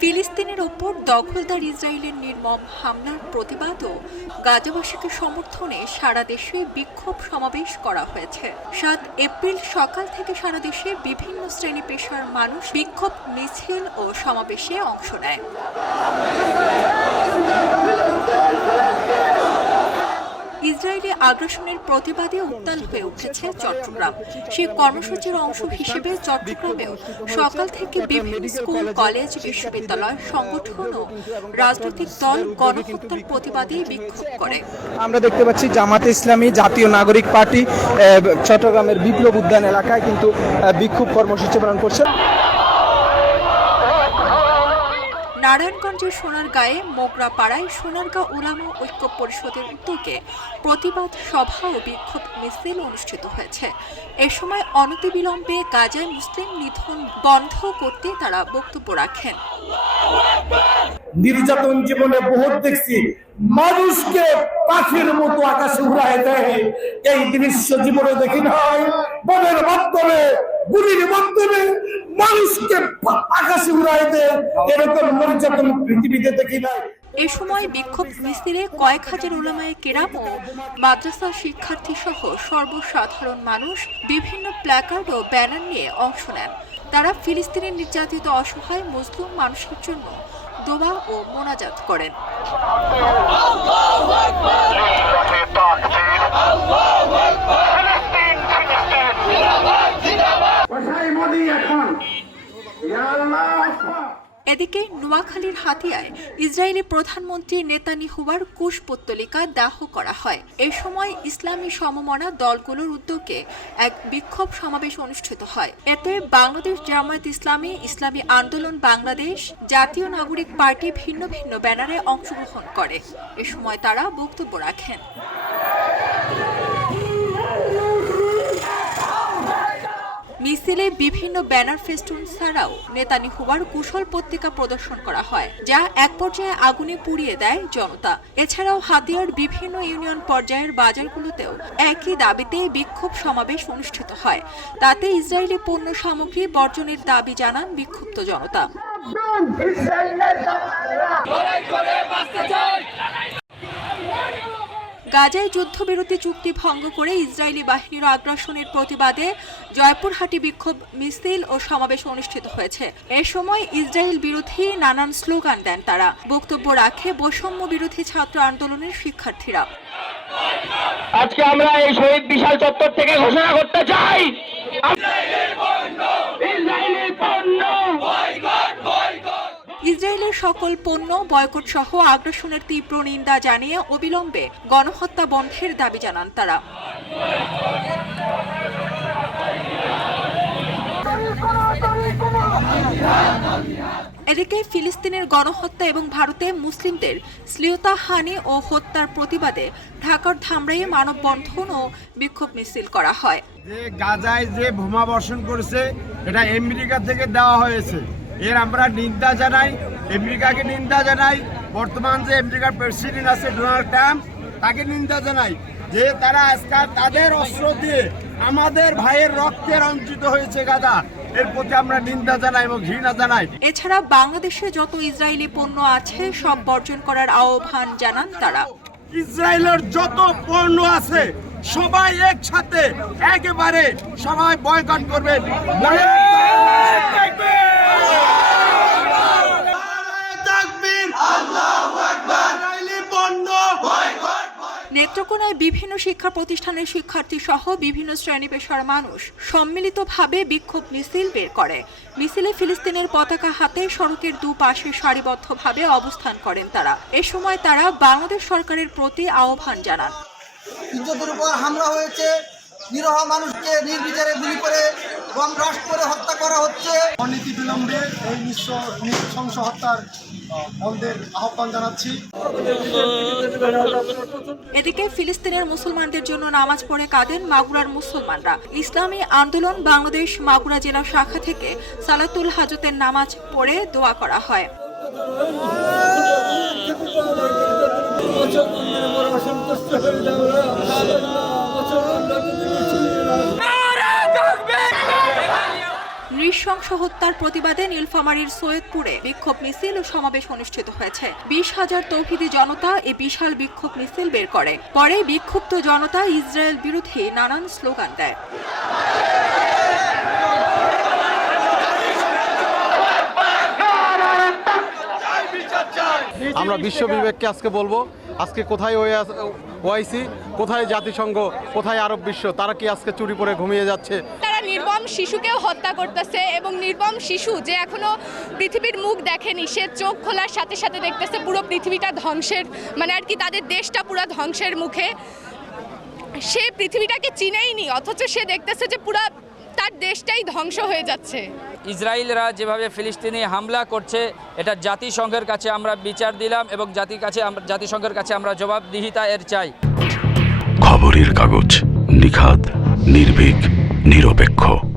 ফিলিস্তিনের ওপর দখলদার ইসরায়েলের নির্মম হামলার প্রতিবাদ ও গাজাবাসীকে সমর্থনে সারা দেশে বিক্ষোভ সমাবেশ করা হয়েছে। সাত এপ্রিল সকাল থেকে সারা দেশে বিভিন্ন শ্রেণি পেশার মানুষ বিক্ষোভ, মিছিল ও সমাবেশে অংশ নেয়। আগ্রাসনের প্রতিবাদে উত্তাল হয়ে উঠেছে চট্টগ্রাম। সেই কর্মসূচির অংশ হিসেবে চট্টগ্রামেও সকাল থেকে বিভিন্ন স্কুল, কলেজ, বিশ্ববিদ্যালয় সংগঠন ও রাজনৈতিক দল গণহত্যার প্রতিবাদে বিক্ষোভ করে। আমরা দেখতে পাচ্ছি জামাতে ইসলামী জাতীয় নাগরিক পার্টি চট্টগ্রামের বিপ্লব উদ্যান এলাকায় কিন্তু বিক্ষোভ কর্মসূচি পালন করছে। নারায়ণগঞ্জের সোনারগাঁয়ে মোগরাপাড়ায় সোনারগাঁ উলামা ঐক্য পরিষদের উদ্যোগে প্রতিবাদ সভা ও বিক্ষোভ মিছিল অনুষ্ঠিত হয়েছে। এ সময় অনতিবিলম্বে গাজায় মুসলিম নিধন বন্ধ করতে তারা বক্তব্য রাখেন। নির্যাতন জীবনে বহুত দেখছি। মানুষকে পাখির মতো আকাশে উড়ায় দেয়। এই দৃশ্য জীবনে দেখি নাই। বনের মাধ্যমে গুলির মাধ্যমে মানুষকে আকাশে উড়ায় দেয়। এরকম নির্যাতন পৃথিবীতে দেখি নাই। এ সময় বিক্ষোভ মিছিলে কয়েক হাজার ওলামায়ে কেরাম ও মাদ্রাসা শিক্ষার্থী সহ সর্বসাধারণ মানুষ বিভিন্ন প্ল্যাকার্ড ও ব্যানার নিয়ে অংশ নেন। তারা ফিলিস্তিনের নির্যাতিত অসহায় মুসলিম মানুষের জন্য দোয়া ও মোনাজাত করেন। কোথায় মোদি এখন ইয়া আল্লাহ আকবার। এদিকে নোয়াখালীর হাতিয়ায় ইসরায়েলি প্রধানমন্ত্রী নেতানিহুয়ার কুশপুত্তলিকা দাহ করা হয়। এ সময় ইসলামী সমমনা দলগুলোর উদ্যোগে এক বিক্ষোভ সমাবেশ অনুষ্ঠিত হয়। এতে বাংলাদেশ জামায়াত ইসলামী ইসলামী আন্দোলন বাংলাদেশ, জাতীয় নাগরিক পার্টি ভিন্ন ভিন্ন ব্যানারে অংশগ্রহণ করে। এ সময় তারা বক্তব্য রাখেন। মিছিলে বিভিন্ন ব্যানার ফেস্টুন ছাড়াও নেতানিহুয়ার কুশল পত্রিকা প্রদর্শন করা হয়, যা এক পর্যায়ে আগুনে পুড়িয়ে দেয় জনতা। এছাড়াও হাতিয়ার বিভিন্ন ইউনিয়ন পর্যায়ের বাজারগুলোতেও একই দাবিতে বিক্ষোভ সমাবেশ অনুষ্ঠিত হয়। তাতে ইসরায়েলি পণ্য সামগ্রী বর্জনের দাবি জানান বিক্ষুব্ধ জনতা। গাজায় যুদ্ধবিরতি চুক্তি ভঙ্গ করে ইসরায়েলি বাহিনীর আগ্রাসনের প্রতিবাদে জয়পুরহাটি বিক্ষোভ মিছিল ও সমাবেশ অনুষ্ঠিত হয়েছে। এ সময় ইসরায়েল বিরোধী নানান স্লোগান দেন তারা। বক্তব্য রাখে বৈষম্য বিরোধী ছাত্র আন্দোলনের শিক্ষার্থীরা। আজকে আমরা এই শহীদ বিশাল চত্বর থেকে ঘোষণা করতে চাই। ইসরায়েলের সকল পণ্য বয়কট সহ আগ্রাসনের তীব্র নিন্দা জানিয়ে অবিলম্বে গণহত্যা বন্ধের দাবি জানান তারা। এদিকে ফিলিস্তিনের গণহত্যা এবং ভারতে মুসলিমদের শ্লীলতাহানি ও হত্যার প্রতিবাদে ঢাকার ধামরাইয়ে মানববন্ধন ও বিক্ষোভ মিছিল করা হয়। যে গাজায় যে বোমা বর্ষণ করেছে, এটা আমেরিকা থেকে দেওয়া হয়েছে। এর আমরা নিন্দা জানাই আমেরিকাকে নিন্দা জানাই বর্তমান যে আমেরিকার প্রেসিডেন্ট আছে ডোনাল্ড ট্রাম্প তাকে নিন্দা জানাই যে তারা আজকাল তাদের অস্ত্র দিয়ে আমাদের ভাইয়ের রক্তে রঞ্জিত হয়েছে গাদা। এর প্রতি আমরা নিন্দা জানাই এবং ঘৃণা জানাই। এছাড়া বাংলাদেশে যত ইসরায়েলি পণ্য আছে সব বর্জন করার আহ্বান জানান তারা। ইসরায়েলের যত পণ্য আছে সবাই একসাথে একেবারে সবাই বয়কট করবেন নেত্রকোনায় বিভিন্ন শিক্ষা প্রতিষ্ঠানের শিক্ষার্থী সহ বিভিন্ন শ্রেণি পেশার মানুষ সম্মিলিতভাবে বিক্ষোভ মিছিল বের করে। মিছিলে ফিলিস্তিনের পতাকা হাতে সড়কের দুপাশে সারিবদ্ধভাবে অবস্থান করেন তারা। এ সময় তারা বাংলাদেশ সরকারের প্রতি আহ্বান জানান। হামলা হয়েছে, নিরহ মানুষকে নির্বিচারে গুলি করে বম করে হত্যা করা হচ্ছে। অনীতি বিলম্বে এই নিঃস্ব নৃশংস হত্যার বন্ধের আহ্বান জানাচ্ছি। এদিকে ফিলিস্তিনের মুসলমানদের জন্য নামাজ পড়ে কাঁদেন মাগুরার মুসলমানরা। ইসলামী আন্দোলন বাংলাদেশ মাগুরা জেলা শাখা থেকে সালাতুল হাজতের নামাজ পড়ে দোয়া করা হয়। নৃশংস হত্যার প্রতিবাদে নীলফামারীর সৈয়দপুরে বিক্ষোভ মিছিল ও সমাবেশ অনুষ্ঠিত হয়েছে। বিশ হাজার তৌহিদি জনতা এই বিশাল বিক্ষোভ মিছিল বের করে। পরে বিক্ষুব্ধ জনতা ইসরায়েল বিরোধী নানান স্লোগান দেয়। আমরা বিশ্ব বিবেককে আজকে বলব, আজকে কোথায় ওয়াইসি, কোথায় জাতিসংঘ, কোথায় আরব বিশ্ব, তারা কি আজকে চুরি করে ঘুমিয়ে যাচ্ছে? নির্মম শিশুকেও হত্যা করতেছে এবং নির্মম শিশু যে এখনও পৃথিবীর মুখ দেখেনি সে চোখ খোলার সাথে সাথে দেখতেছে পুরো পৃথিবীটা ধ্বংসের মানে আর কি তাদের দেশটা পুরো ধ্বংসের মুখে। সে পৃথিবীটাকে চিনেইনি অথচ সে দেখতেছে যে পুরো তার দেশটাই ধ্বংস হয়ে যাচ্ছে। ইসরায়েলরা যেভাবে ফিলিস্তিনি হামলা করছে এটা জাতিসংঘের কাছে আমরা বিচার দিলাম এবং জাতির কাছে আমরা- জাতিসংঘের কাছে আমরা জবাবদিহিতা এর চাই। খবরের কাগজ নিখাদ। নির্ভীক নিরপেক্ষ।